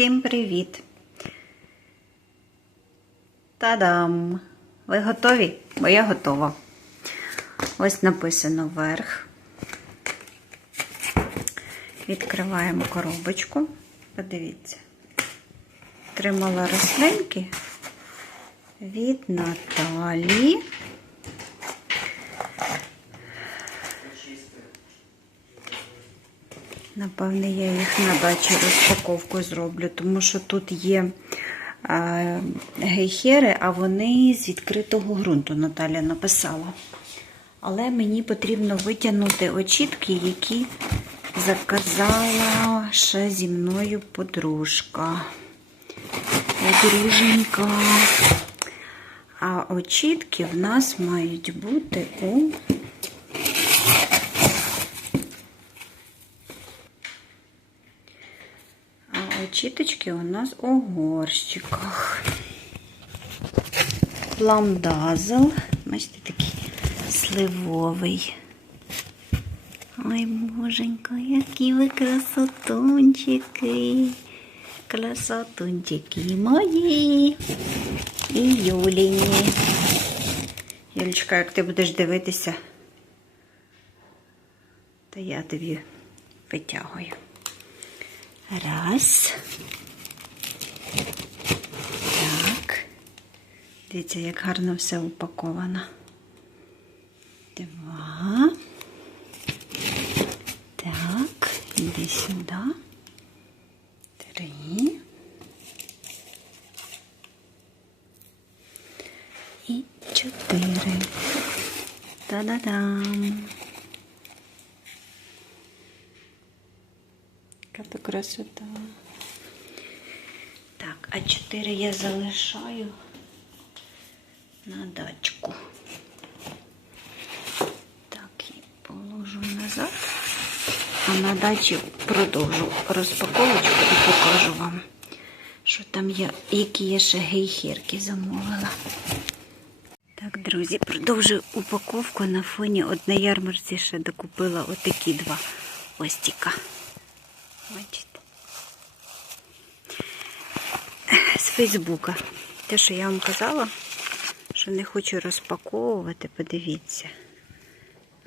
Всім привіт! Та-дам! Ви готові? Бо я готова. Ось написано верх. Відкриваємо коробочку. Подивіться. Тримала рослинки від Наталі. Напевне, я їх на дачі розпаковку зроблю, тому що тут є а, гейхери, а вони з відкритого ґрунту, Наталя написала. Але мені потрібно витягнути очітки, які заказала ще зі мною подружка. Подруженька. А очітки в нас мають бути у А очіточки у нас у горщиках. Пламдазл. Бачите, такий сливовий. Ой, боженька, які ви красотунчики. Красотунчики мої. І Юліні. Юлічка, як ти будеш дивитися, то я тобі витягую. Раз. Так. Дивіться, як гарно все упаковано. Два. Так, іди сюди. Три. І чотири. Та-да-дам. Яка то красота. Так, а 4 я залишаю на дачку. Так, і положу назад. А на дачі продовжу розпаковочку і покажу вам, що там є, які я ще гейхерки замовила. Так, друзі, продовжую упаковку на фоні от на ярмарці ще докупила отакі два остіка. Бачите? З Фейсбука. Те, що я вам казала, що не хочу розпаковувати, подивіться.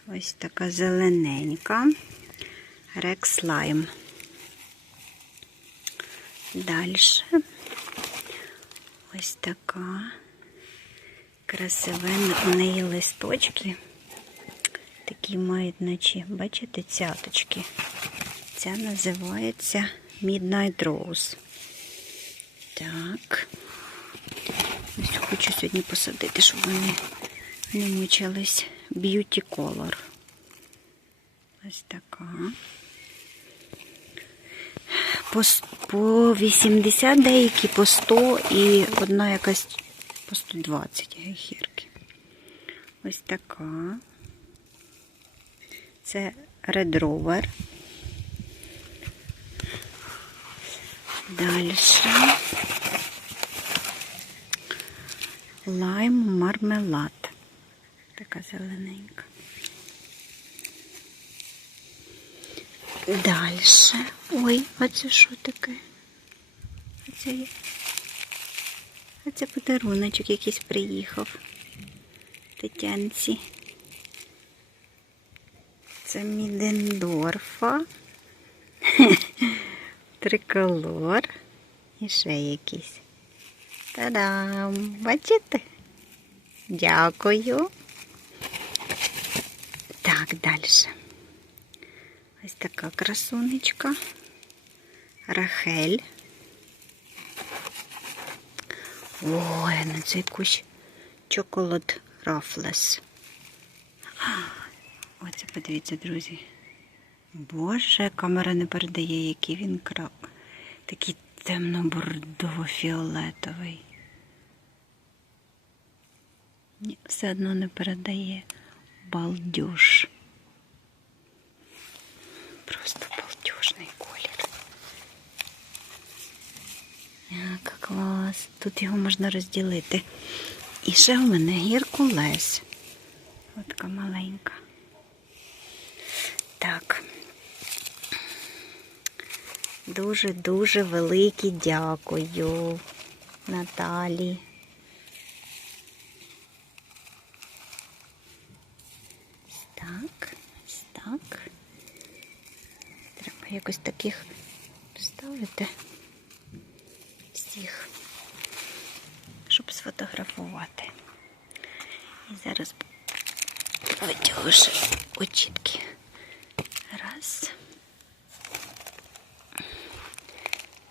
Ось така зелененька. Рекслайм. Далі. Ось така. Красивенна у неї листочки. Такі мають, наче, бачите, цяточки. Ця називається Midnight Rose. Так. Ось хочу сьогодні посадити, щоб вони не мучились. Beauty Color. Ось така. По, по 80 деякі, по 100 і одна якась по 120 гехірки. Ось така. Це Red Rover. Дальше. Лайм мармелад. Така зелененька. Дальше. Ой, а це що таке? А це, а це подаруночок якийсь приїхав. Тетянці. Це Мідендорфа. Триколор. І ще якийсь. Та-дам! Бачите? Дякую. Так, далі. Ось така красунечка. Рахель. Ой, на цей кущ чоколад рафлес. Оце подивіться, друзі. Боже, камера не передає, який він крав. Такий темно-бордово-фіолетовий. Ні, все одно не передає балдюш. Просто балдюжний колір. Як клас. Тут його можна розділити. І ще в мене гіркулес. От така маленька. Так. Дуже-дуже велике дякую Наталі. Так, ось так. Треба якось таких поставити всіх, щоб сфотографувати. І зараз витягу ще очітки. Раз.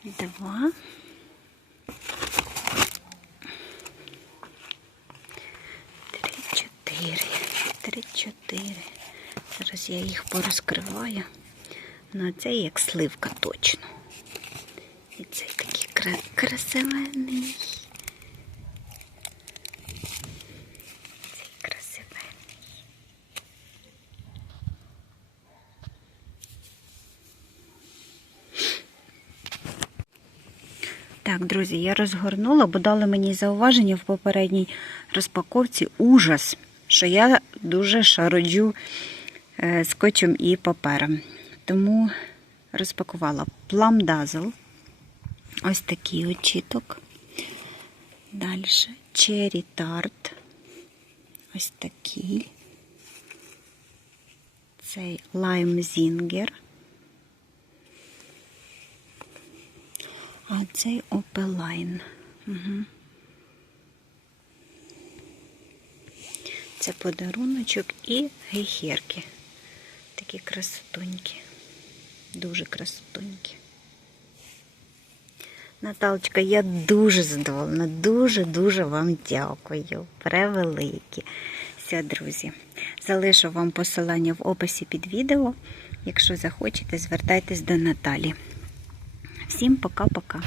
Два. Три, чотири. Три, чотири. Зараз я їх порозкриваю. Ну, а це як сливка точно. І цей такий кра... Так, друзі, я розгорнула, бо дали мені зауваження в попередній розпаковці ужас, що я дуже шароджу е, скотчем і папером. Тому розпакувала Dazzle. Ось такий очіток. Далі Cherry Tart. Ось такий. Цей Lime Zinger. А цей Опелайн. Угу. Це подаруночок і гейхерки. Такі красотонькі. Дуже красотонькі. Наталочка, я дуже задоволена, дуже-дуже вам дякую. Превеликі. Все, друзі. Залишу вам посилання в описі під відео. Якщо захочете, звертайтесь до Наталі. Всім пока-пока.